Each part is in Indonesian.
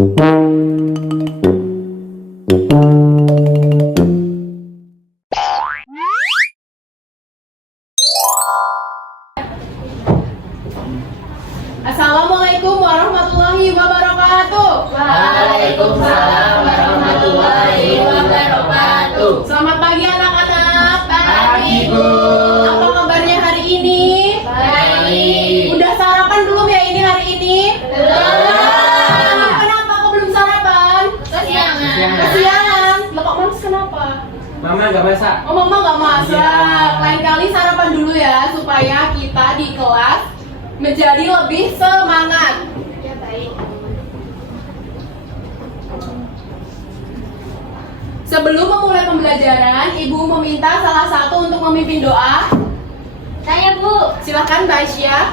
Assalamualaikum warahmatullahi wabarakatuh. Waalaikumsalam warahmatullahi wabarakatuh. Selamat pagi anak-anak. Pagi, Bu. Apa kabarnya hari ini? Baik. Udah sarapan belum ya ini hari ini? Belum. Kenapa kok belum sarapan? Kesiangan. Kesiangan. Loh kok mams kenapa? Mama nggak masak. Oh mama nggak masak. Iya. Lain kali sarapan dulu ya supaya kita di kelas menjadi lebih semangat. Ya baik. Sebelum memulai pembelajaran, Ibu meminta salah satu untuk memimpin doa. Saya, Bu. Silahkan Mbak Aisyah.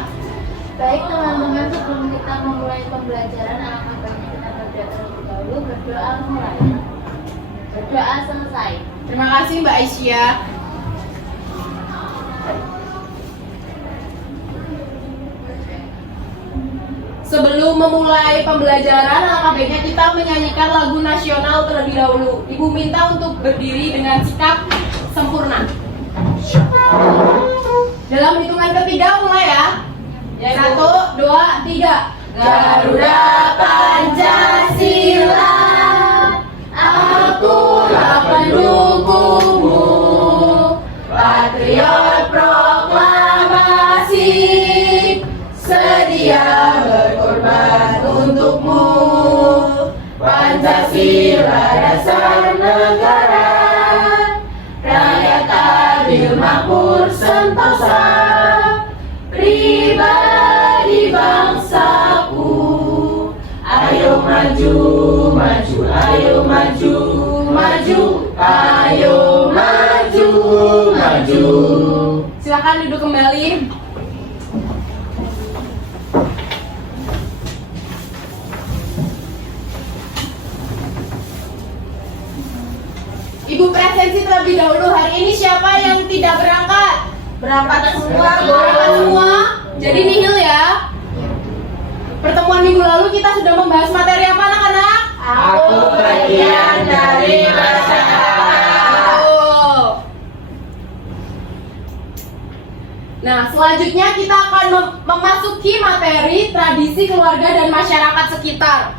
Baik teman-teman, sebelum kita memulai pembelajaran, alangkah baiknya kita berdoa terlebih dahulu. Berdoa mulai. Berdoa selesai. Terima kasih Mbak Aisyah. Sebelum memulai pembelajaran, alangkah baiknya kita menyanyikan lagu nasional terlebih dahulu. Ibu minta untuk berdiri dengan sikap sempurna. Dalam hitungan ketiga mulai ya. 1, 2, 3. Garuda Pancasila, akulah pendukungmu, patriot proklamasi, sedia berkorban untukmu. Pancasila dasar negara, rakyat adil makmur sentosa, pribadi bangsaku. Ayo maju, maju, ayo maju, maju, ayo maju, maju. Silakan duduk kembali. Ibu presensi terlebih dahulu. Hari ini siapa yang tidak berangkat? Berangkat semua, Bu. Berangkat semua. Jadi nihil ya. Pertemuan minggu lalu kita sudah membahas materi apa anak-anak? Aku bagian dari masyarakat. Betul. Nah, selanjutnya kita akan memasuki materi tradisi keluarga dan masyarakat sekitar.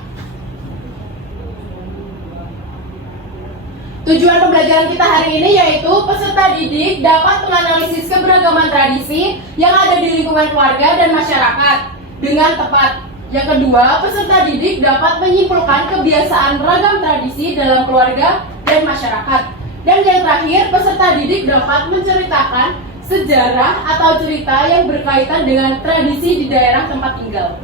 Tujuan pembelajaran kita hari ini yaitu peserta didik dapat menganalisis keberagaman tradisi yang ada di lingkungan keluarga dan masyarakat dengan tepat. Yang kedua, peserta didik dapat menyimpulkan kebiasaan ragam tradisi dalam keluarga dan masyarakat. Dan yang terakhir, peserta didik dapat menceritakan sejarah atau cerita yang berkaitan dengan tradisi di daerah tempat tinggal.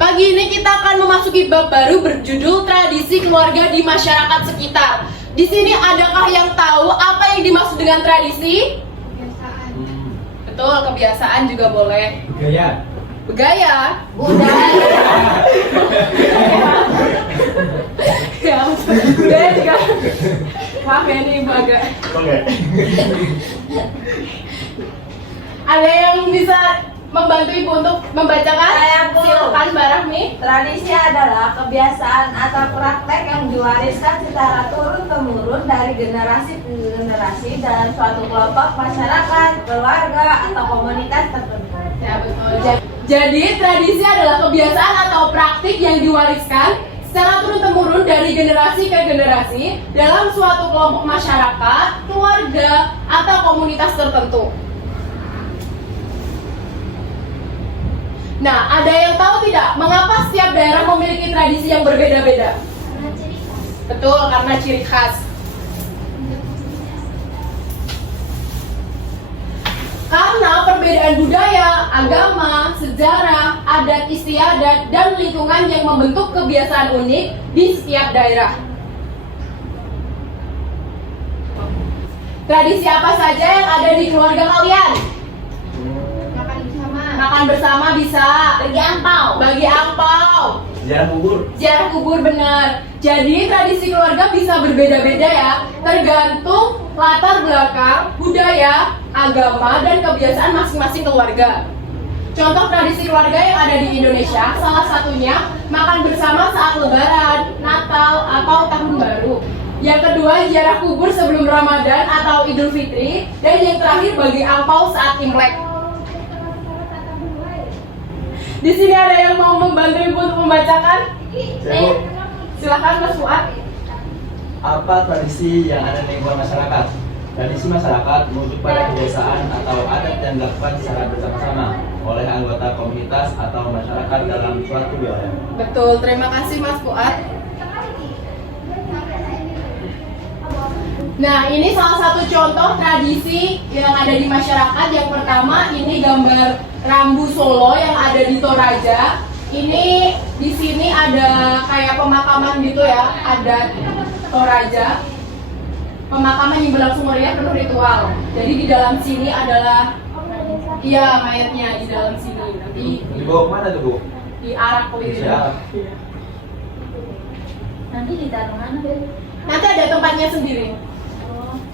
Pagi ini kita akan memasuki bab baru berjudul tradisi keluarga di masyarakat sekitar. Di sini adakah yang tahu apa yang dimaksud dengan tradisi? Kebiasaan. Betul, kebiasaan juga boleh. Gaya. Begaya. Budaya. Ya, budaya juga. Maaf ya ini Ibu agak. Oke. Ada yang bisa membantu Ibu untuk membacakan? Saya, Bu. Silakan Mbak Rahmi. Tradisi adalah kebiasaan atau praktek yang diwariskan secara turun-temurun dari generasi ke generasi dalam suatu kelompok masyarakat, keluarga, atau komunitas tertentu. Ya betul. Jadi tradisi adalah kebiasaan atau praktik yang diwariskan secara turun-temurun dari generasi ke generasi dalam suatu kelompok masyarakat, keluarga, atau komunitas tertentu. Nah, ada yang tahu tidak mengapa setiap daerah memiliki tradisi yang berbeda-beda? Karena ciri khas. Betul, karena ciri khas. Karena perbedaan budaya, agama, sejarah, adat istiadat, dan lingkungan yang membentuk kebiasaan unik di setiap daerah. Tradisi apa saja yang ada di keluarga kalian? Makan bersama. Makan bersama bisa. Bagi angpau. Bagi angpau. Ziarah kubur. Ziarah kubur benar. Jadi tradisi keluarga bisa berbeda-beda ya, tergantung latar belakang, budaya, agama, dan kebiasaan masing-masing keluarga. Contoh tradisi keluarga yang ada di Indonesia, salah satunya makan bersama saat Lebaran, Natal, atau Tahun Baru. Yang kedua, ziarah kubur sebelum Ramadan atau Idul Fitri. Dan yang terakhir, bagi angpau saat Imlek. Di sini ada yang mau membantu Ibu untuk membacakan? Silakan Mas Fuad. Apa tradisi yang ada di lingkungan masyarakat? Tradisi masyarakat merujuk pada kebiasaan atau adat yang dilakukan secara bersama-sama oleh anggota komunitas atau masyarakat dalam suatu wilayah. Betul, terima kasih Mas Fuad. Nah, ini salah satu contoh tradisi yang ada di masyarakat. Yang pertama, ini gambar Rambu Solo yang ada di Toraja. Ini di sini ada kayak pemakaman gitu ya, adat Toraja. Pemakaman yang berlangsung meriah penuh ritual. Jadi di dalam sini adalah mayatnya di dalam sini. Nanti Dibawa kemana tuh Bu? diarak keliling. Siap. Nanti ditaruh mana, Bu? Nanti ada tempatnya sendiri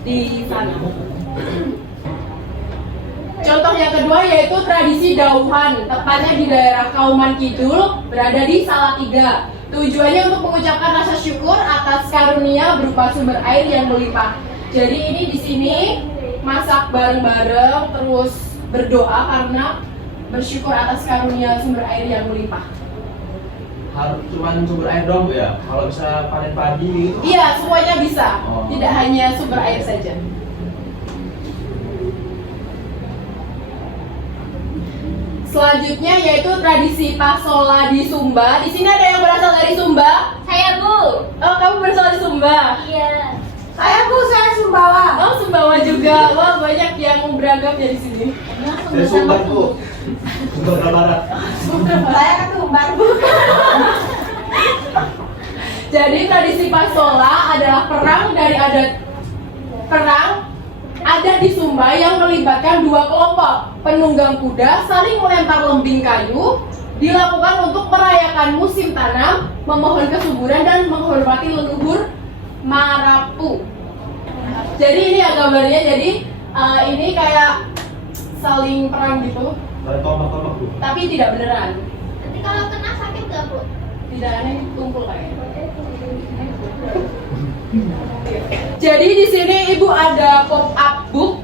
di sana. Contoh yang kedua yaitu tradisi dauhan, tepatnya di daerah Kauman Kidul, berada di Salatiga. Tujuannya untuk mengucapkan rasa syukur atas karunia berupa sumber air yang melimpah. Jadi ini di sini masak bareng-bareng, terus berdoa karena bersyukur atas karunia sumber air yang melimpah. Harus cuman sumber air doang Bu ya? Kalau bisa panen padi gitu? Iya, semuanya bisa, Oh. tidak hanya sumber air saja. Selanjutnya yaitu tradisi Pasola di Sumba. Di sini ada yang berasal dari Sumba? Saya, Bu. Oh, kamu berasal dari Sumba? Iya. Saya Sumbawa. Oh, Sumbawa juga. Wah, banyak yang beragam ya di sini. Dari Sumbar Bu. Sumbar Barat. Saya ketumbar, Bu. Jadi tradisi Pasola adalah perang ada di Sumba yang melibatkan dua kelompok penunggang kuda saling melempar lembing kayu, dilakukan untuk merayakan musim tanam, memohon kesuburan dan menghormati leluhur Marapu. Jadi ini ya gambarnya, jadi ini kayak saling perang gitu, Dari tombak-tombak Bu. tapi tidak beneran. Nanti kalau kena sakit nggak, Bu? Tidak, ini tumpul kayaknya. Jadi di sini Ibu ada pop-up book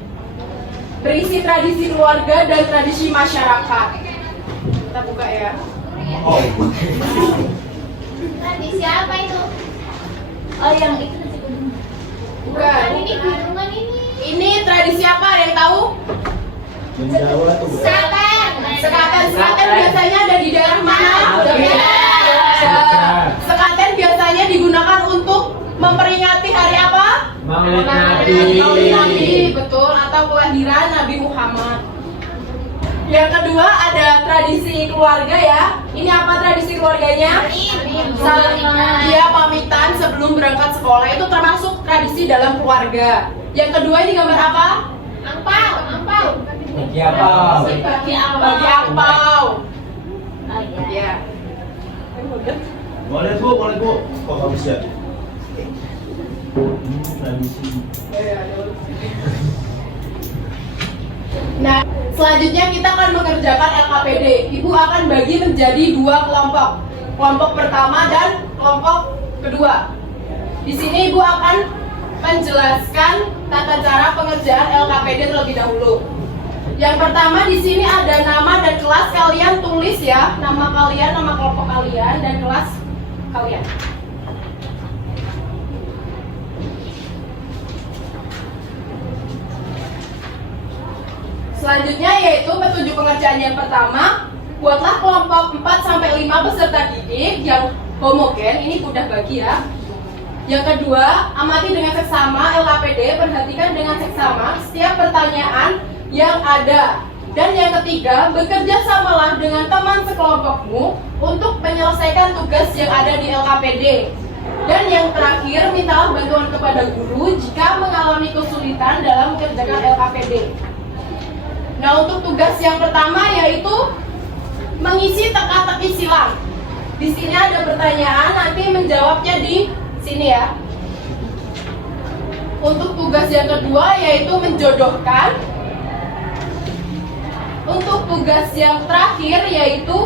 berisi tradisi keluarga dan tradisi masyarakat. Kita buka ya. Oh. Tradisi apa itu? Oh, yang itu nasi kuning. Bukan. Ini gunungan ini. Ini tradisi apa? Ada yang tahu? Menjawa tuh Bu. Sekaten. Sekaten biasanya ada di daerah mana? Sekaten. Sekaten biasanya digunakan untuk memperingati hari apa? Maulid Maulid Nabi. Nabi, betul, atau kelahiran Nabi Muhammad. Yang kedua ada tradisi keluarga ya. Ini apa tradisi keluarganya? Pamitan sebelum berangkat sekolah, itu termasuk tradisi dalam keluarga. Yang kedua ini gambar apa? Angpau. Bagi apa? Bagi angpau. Oh iya. Ya. Boleh Bu. Kok nggak bisa? Tradisi. Nah, selanjutnya kita akan mengerjakan LKPD. Ibu akan bagi menjadi dua kelompok. Kelompok pertama dan kelompok kedua. Di sini Ibu akan menjelaskan tata cara pengerjaan LKPD terlebih dahulu. Yang pertama di sini ada nama dan kelas, kalian tulis ya, nama kalian, nama kelompok kalian dan kelas kalian. Selanjutnya yaitu petunjuk pengerjaan yang pertama, buatlah kelompok 4 sampai 5 peserta didik yang homogen, ini mudah bagi ya. Yang kedua, amati dengan seksama LKPD, perhatikan dengan seksama setiap pertanyaan yang ada. Dan yang ketiga, bekerja samalah dengan teman sekelompokmu untuk menyelesaikan tugas yang ada di LKPD. Dan yang terakhir, mintalah bantuan kepada guru jika mengalami kesulitan dalam mengerjakan LKPD. Nah, untuk tugas yang pertama yaitu mengisi teka-teki silang. Di sini ada pertanyaan, nanti menjawabnya di sini ya. Untuk tugas yang kedua yaitu menjodohkan. Untuk tugas yang terakhir yaitu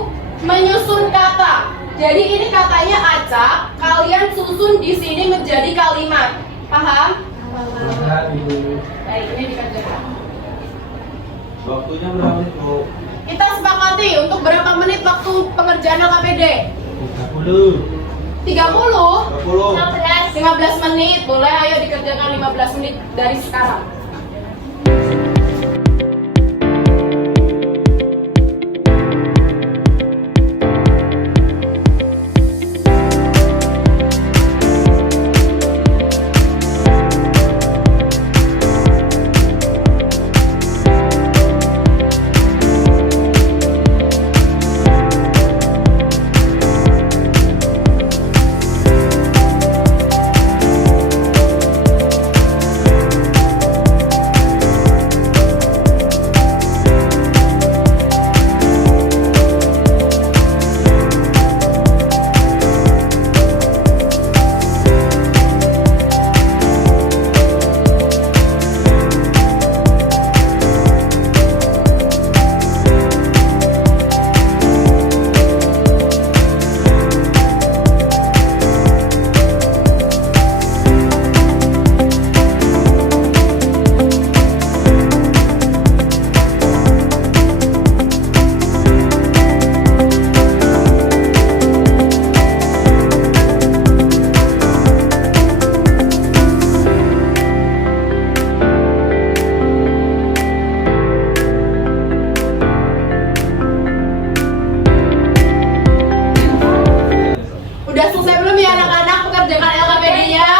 menyusun kata. Jadi ini katanya acak, kalian susun di sini menjadi kalimat. Paham? Baik, ini dikerjakan. Waktunya berapa menit, Bu? Kita sepakati untuk berapa menit waktu pengerjaan LKPD? 30. 30? 20. 15 menit. Boleh, ayo dikerjakan 15 menit dari sekarang. Udah selesai belum ya anak-anak pekerjaan LKPD-nya?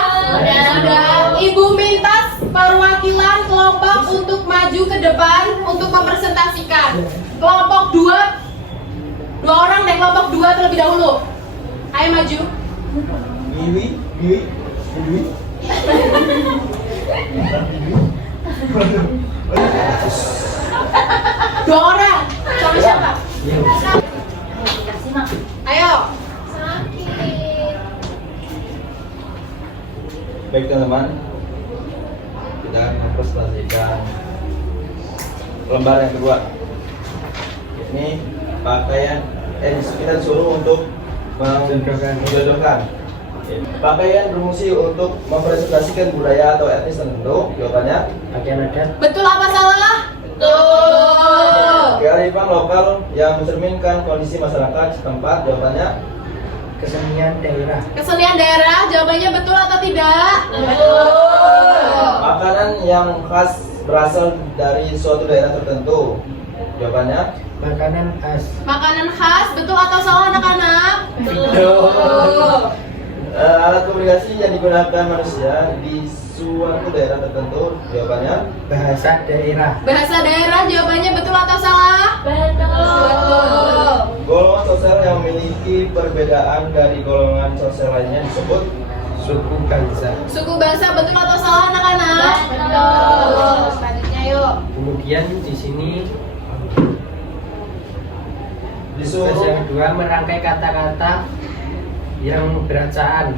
Sudah. Ibu minta perwakilan kelompok untuk maju ke depan untuk mempresentasikan. Kelompok dua orang dan kelompok 2 terlebih dahulu. Ayo maju. Miwi. 2 orang. Sama siapa? Ayo. Baik teman-teman, kita akan mempresentasikan lembar yang kedua. Ini pakaian, kita suruh untuk menjodohkan. Pakaian berfungsi untuk mempresentasikan budaya atau etnis tertentu. Jawabannya Pakaian adat. Betul apa salah? Betul. kearifan lokal yang mencerminkan kondisi masyarakat setempat. Jawabannya Kesenian daerah. Kesenian daerah, jawabannya betul atau tidak? Betul. makanan yang khas berasal dari suatu daerah tertentu. Jawabannya Makanan khas. Makanan khas, betul atau salah anak-anak? Betul. Alat komunikasi yang digunakan manusia di suatu daerah tertentu. Jawabannya Bahasa daerah. Bahasa daerah, jawabannya betul atau salah? Betul. golongan sosial yang memiliki perbedaan dari golongan sosial lainnya disebut Suku bangsa. Suku bangsa, betul atau salah anak-anak? Betul. Selanjutnya yuk. Kemudian di sini tugas disuruh yang kedua merangkai kata-kata yang beracaan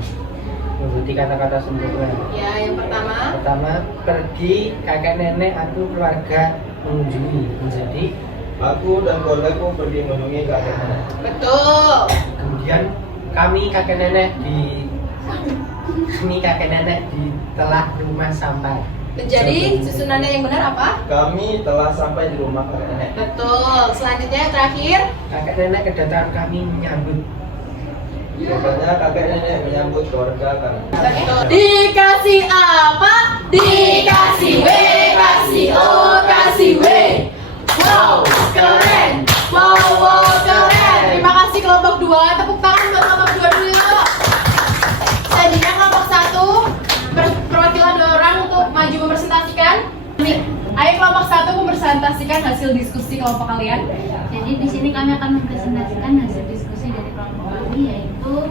mengikuti kata-kata sempurna. Ya, yang pertama. Pertama, pergi kakek nenek atau keluarga mengunjungi menjadi. aku dan keluargaku pergi mengunjungi kakek nenek. Betul. Kemudian kami kakek nenek di telah rumah sampai. Menjadi susunannya yang benar apa? Kami telah sampai di rumah kakek nenek. Betul. Selanjutnya yang terakhir. Kakek nenek kedatangan kami menyambut. Jawabannya kakek nenek menyambut keluarga kami. Betul. Dikasih apa? Dikasih W, kasih O, kasih W. Wow, keren. Wow, keren. Terima kasih kelompok 2. Tepuk tangan buat kelompok 2 dulu yuk. Selanjutnya kelompok 1 perwakilan 2 orang untuk maju mempresentasikan. Ayo kelompok 1 mempresentasikan hasil diskusi kelompok kalian. Jadi di sini kami akan mempresentasikan hasil diskusi dari kelompok kami, yaitu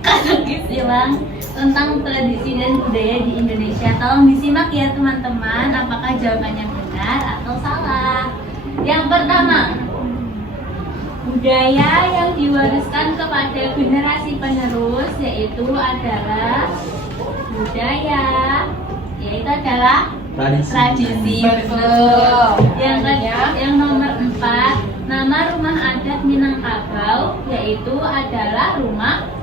teka-teki silang tentang tradisi dan budaya di Indonesia. Tolong disimak ya teman-teman, apakah jawabannya benar atau salah. Yang pertama, budaya yang diwariskan kepada generasi penerus yaitu adalah tradisi. Betul. Yang kedua,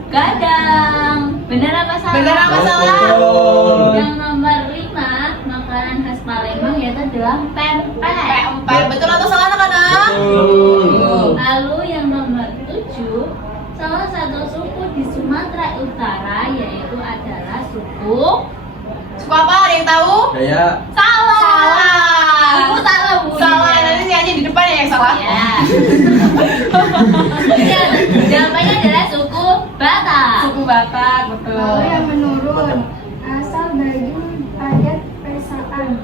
Gadang. Benar apa salah? Benar apa salah? Betul. Yang nomor 5, makanan khas Palembang yaitu adalah pempek. Pempek. Betul atau salah anak-anak? Betul. Lalu yang nomor 7, salah satu suku di Sumatera Utara yaitu adalah suku Suku apa? Ada yang tahu? Daya. salah. Salah. Ibu salah, Bu. Salah. Nanti nyanyi di depan ya yang salah. Ya. Jawabannya adalah suku Batak. Suku Batak, betul. Lalu yang menurun, asal baju adat pesaan.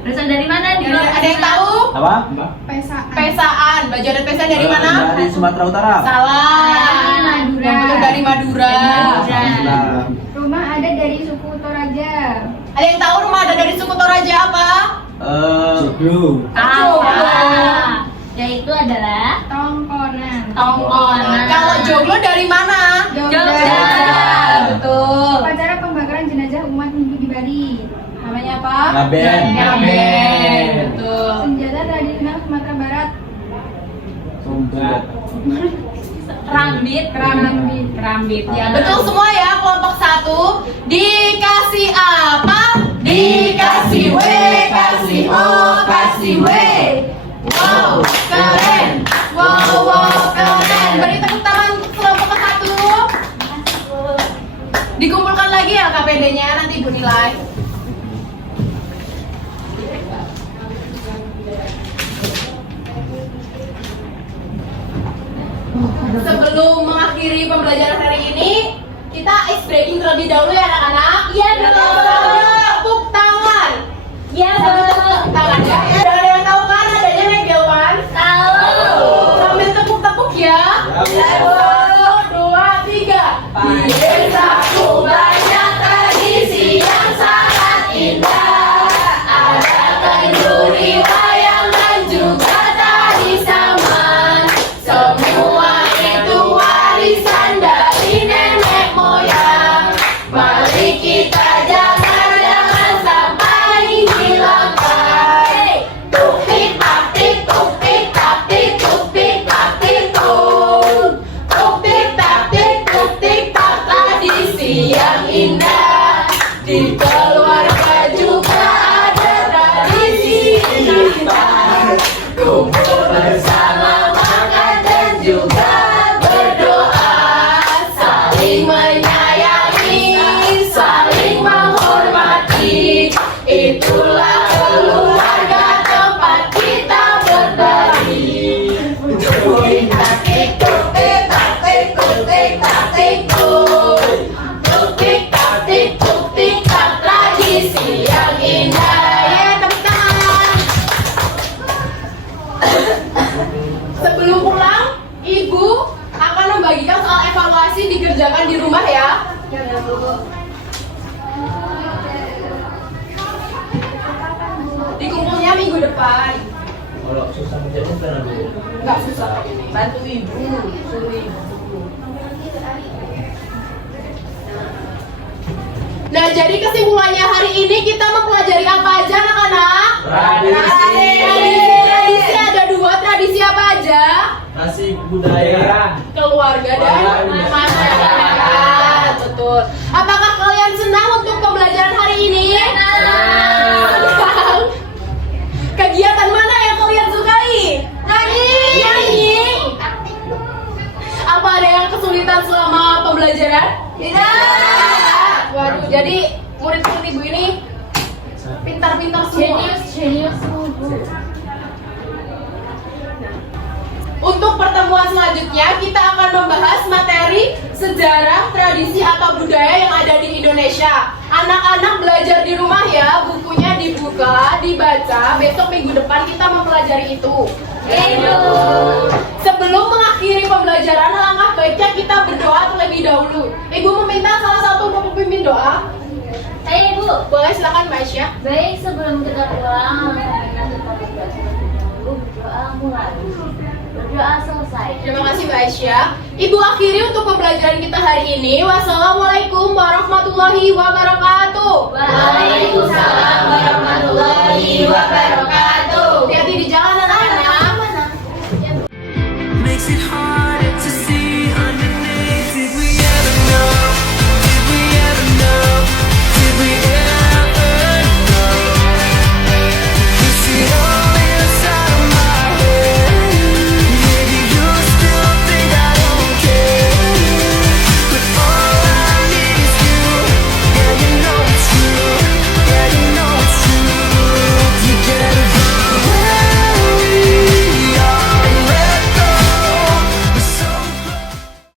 Berasal dari mana? Ada yang tahu? Apa? Pesaan. Pesaan. Baju adat pesaan dari mana? Dari Sumatera Utara. Salah. Madura. Yang betul dari Madura. Nah, Rumah adat dari suku Toraja. Ada yang tahu rumah adat dari suku Toraja apa? Joglo. Salah. Yaitu adalah Tongkonan. Tongkonan. Kalau joglo dari mana? Jogja. Betul. Upacara pembakaran jenazah umat Hindu di Bali. Namanya apa? Ngaben. Ngaben. Betul. Senjata tradisional Sumatera Barat. Sumbat. Kerambit. Kerambit. Ya, betul semua ya. Kelompok 1 dikasih apa? Dikasih W, kasih O, kasih W. Wow, keren. Wow, keren. Beri tepuk tangan kelompok 1. Dikumpulkan lagi ya KPD-nya, nanti Ibu nilai. Sebelum mengakhiri pembelajaran hari ini, kita ice breaking terlebih dahulu ya anak-anak. Iya betul. Tepuk tangan. Iya, Sambil tepuk tangan ya. Dan ada yang tahu kan adanya Megawan? Tahu. Sambil tepuk-tepuk ya. Satu, dua, tiga. Di desaku banyak tradisi yang sangat indah. Ada kenduri, wayang dan juga tari saman. Semua itu warisan dari nenek moyang. Mari kita jangan sampai hilangkan. Tuk tik tak tik, tuk tik tak tik, tuk tik tak tik tuk. Tuk tik tak tik, tuk tik tak, tradisi yang indah. Di keluarga juga ada tradisi indah. Kumpul bersama makan dan juga berdoa. Saling menyayangi, saling menghormati. Itulah keluarga tempat kita berbagi. Tuk tak tik, tuk tik tak tik, tuk tik tak tik tuk. Tuk tik tak tik, tuk tik tak, tradisi yang indah. Ya, tepuk tangan. Sebelum pulang, Ibu akan membagikan soal evaluasi dikerjakan di rumah ya. Dikumpulnya minggu depan. Kalau susah menjawab tenang dulu. Nggak susah kok ini. Bantu Ibu, suruh Ibu. Nah, jadi kesimpulannya hari ini kita mempelajari apa aja anak-anak? Tradisi ada 2, tradisi apa aja? Nasi budaya. Keluarga dan masyarakat. Betul. Apakah kalian senang untuk pembelajaran hari ini? Senang. Kegiatan mana yang kalian sukai? Nyanyi. Apa ada yang kesulitan selama pembelajaran? Tidak. Waduh, jadi murid-murid Ibu ini pintar-pintar semua. Jenius Bu. Untuk pertemuan selanjutnya kita akan membahas materi sejarah, tradisi atau budaya yang ada di Indonesia. Anak-anak belajar di rumah ya, bukunya dibuka, dibaca. Besok minggu depan kita mempelajari itu. Sebelum mengakhiri pembelajaran, alangkah baiknya kita berdoa terlebih dahulu. Ibu meminta salah satu untuk memimpin doa. Saya Ibu. Boleh silakan Mbak Aisyah. Baik, sebelum kita pulang, kita tetap berdoa dulu. Berdoa mulai. Berdoa selesai. Terima kasih Mbak Aisyah. Ibu akhiri untuk pembelajaran kita hari ini. Wassalamualaikum warahmatullahi wabarakatuh. Waalaikumsalam.